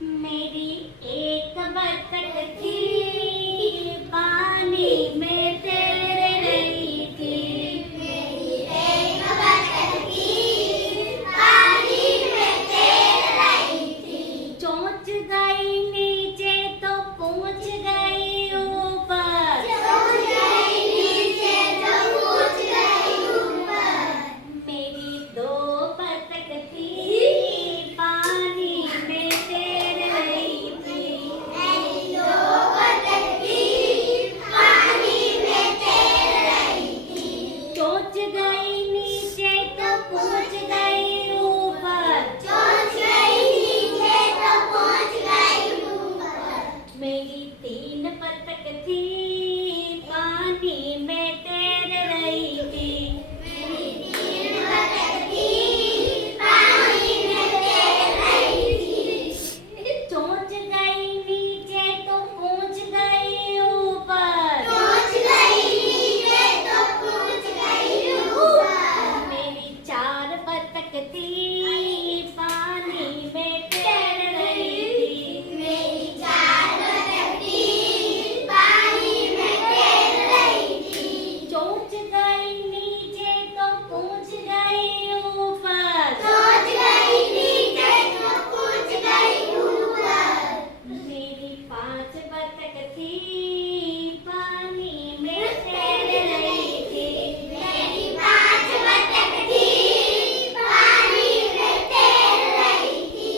मेरी एक बतख थी, पानी में तैर रही थी। मेरी एक बतख थी, पानी में तैर रही थी। चोंच गई नीचे तो पहुंच गई ऊपर। चोंच गई नीचे तो पहुंच गई ऊपर। मेरी दो बतख थी, पानी में तैर रही थी। मेरी दो बतख थी, पानी में तैर रही थी। चोंच गई नीचे तो पहुंच गई ऊपर। चोंच गई नीचे तो पहुंच गई ऊपर। मेरी तीन बतख थी, पानी में तैर रही थी। मेरी तीन बतख थी, पानी में तैर रही थी। चोंच गई नीचे तो पहुंच गई ऊपर। चोंच गई नीचे तो पहुंच गई ऊपर। मेरी चार बतख थी, पानी में तैर रही थी। मेरी चार बतख थी, पानी में तैर रही थी। चोंच गई नीचे तो पहुंच गई ऊपर। चोंच गई नीचे तो पहुंच गई ऊपर। मेरी पांच बतख थी, पानी में तैर रही थी। मेरी पांच बतख थी, पानी में तैर रही थी।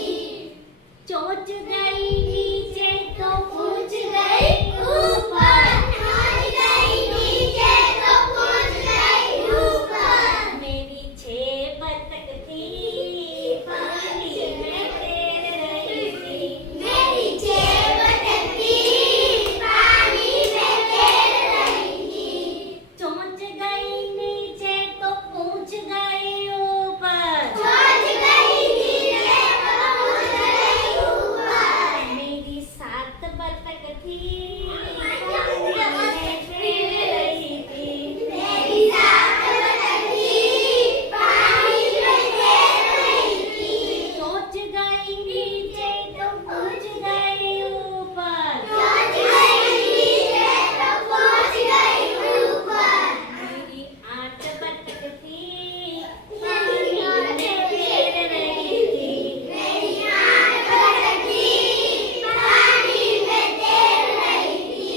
चोंच गई नीचे तो पहुंच गई ऊपर। चोंच गई नीचे तो पहुंच गई ऊपर। मेरी छह बतख थी, पानी में तैर रही थी। मेरी छह बतख थी, पानी में तैर रही थी। चोंच गई नीचे तो पहुंच गई ऊपर। चोंच गई नीचे तो पहुंच गई ऊपर। मेरी सात बतख थी, पानी में तैर रही थी। मेरी सात बतख थी, पानी में तैर रही थी। चोंच गई नीचे तो पहुंच गई ऊपर। चोंच गई नीचे तो पहुंच गई ऊपर। मेरी आठ बतख थी, पानी में तैर रही थी। मेरी आठ बतख थी, पानी में तैर रही थी।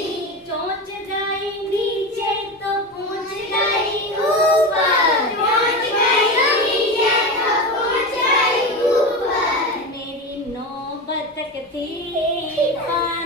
चोंच गई नीचे तो पहुंच गई ऊपर। चोंच गई नीचे तो पहुंच गई ऊपर। मेरी नौ बतख थी, पानी